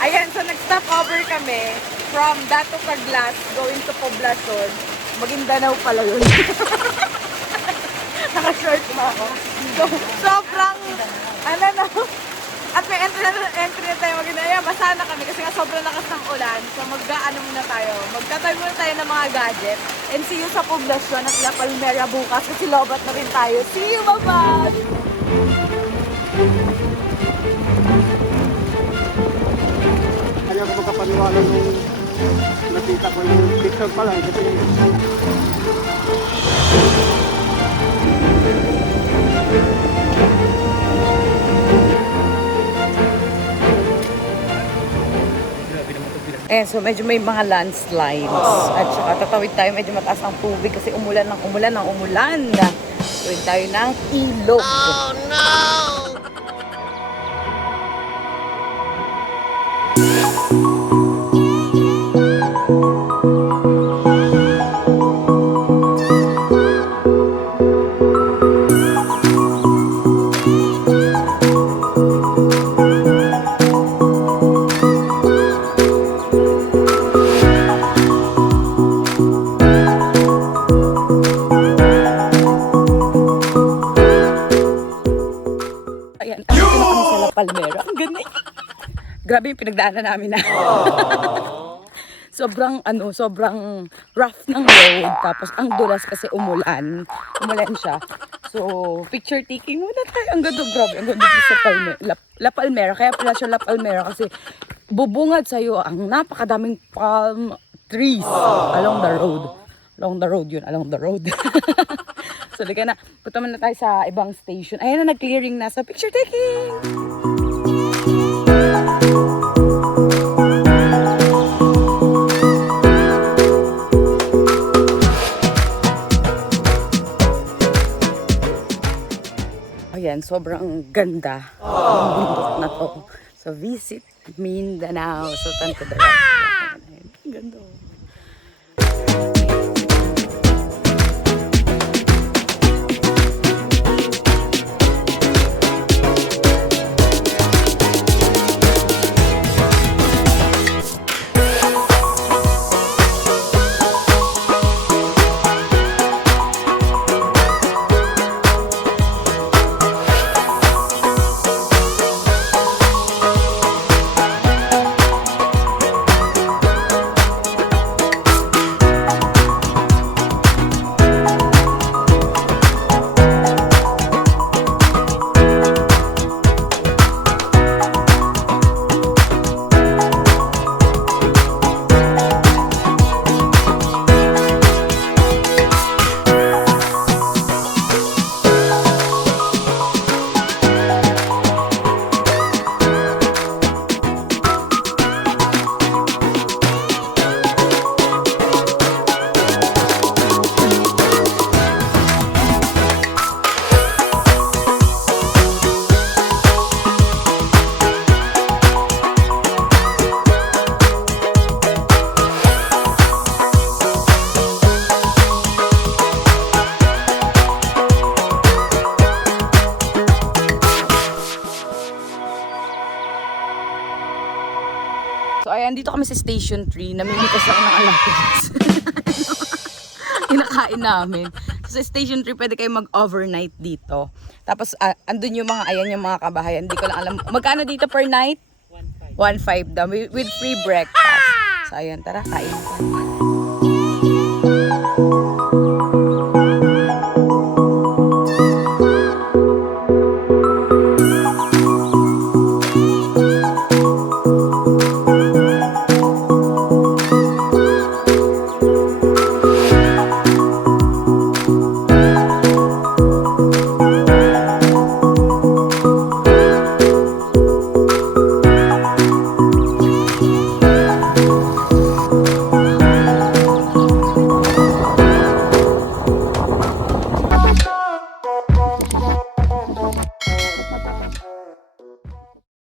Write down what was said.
Ayan, so nag-stop over kami from Datu Paglas going to Poblacion. Maguindanao pala yun. Naka-short pa ako. So, sobrang, ano no? At may entry na tayo Maguindanao. Basa na kami kasi nga sobrang lakas ng ulan. So, mag-ano muna tayo. Magtatay muna tayo ng mga gadget. And see you sa Poblacion at La Palmera bukas kasi lobat na rin tayo. See you, bye-bye! Ayaw ko makapaniwala nung nakita ko yung picture pa lang kasi so medyo may mga landslides at saka tatawid tayo, medyo mataas ang tubig kasi umulan. Tawid tayo ng ilog. Oh no! Palmera. Ang ganda. Grabe yung pinagdaanan namin na. sobrang rough ng road. Tapos ang dulas kasi umulan. Umulan siya. So, picture taking muna tayo. Ang ganda, grabe. Ang ganda sa Palmera. La Palmera. Kaya pala siya La Palmera kasi bubungad sa'yo ang napakadaming palm trees along the road. Along the road. So, lika na. Punta na tayo sa ibang station. Ayan na, nag-clearing na. So, picture taking! Ayan, sobrang ganda ng bundok na to. So, visit Mindanao, Sultan Kudarat. Ayan, ang ganda. So ayan, dito kami sa Station 3. Namimitas ako ng alapis. Kinakain namin. So, sa Station 3 pwede kayo mag-overnight dito. Tapos andun yung mga, ayan yung mga kabahayan. Hindi ko lang alam. Magkano dito per night? 1.5 daw. With free breakfast. So ayan, tara, kain.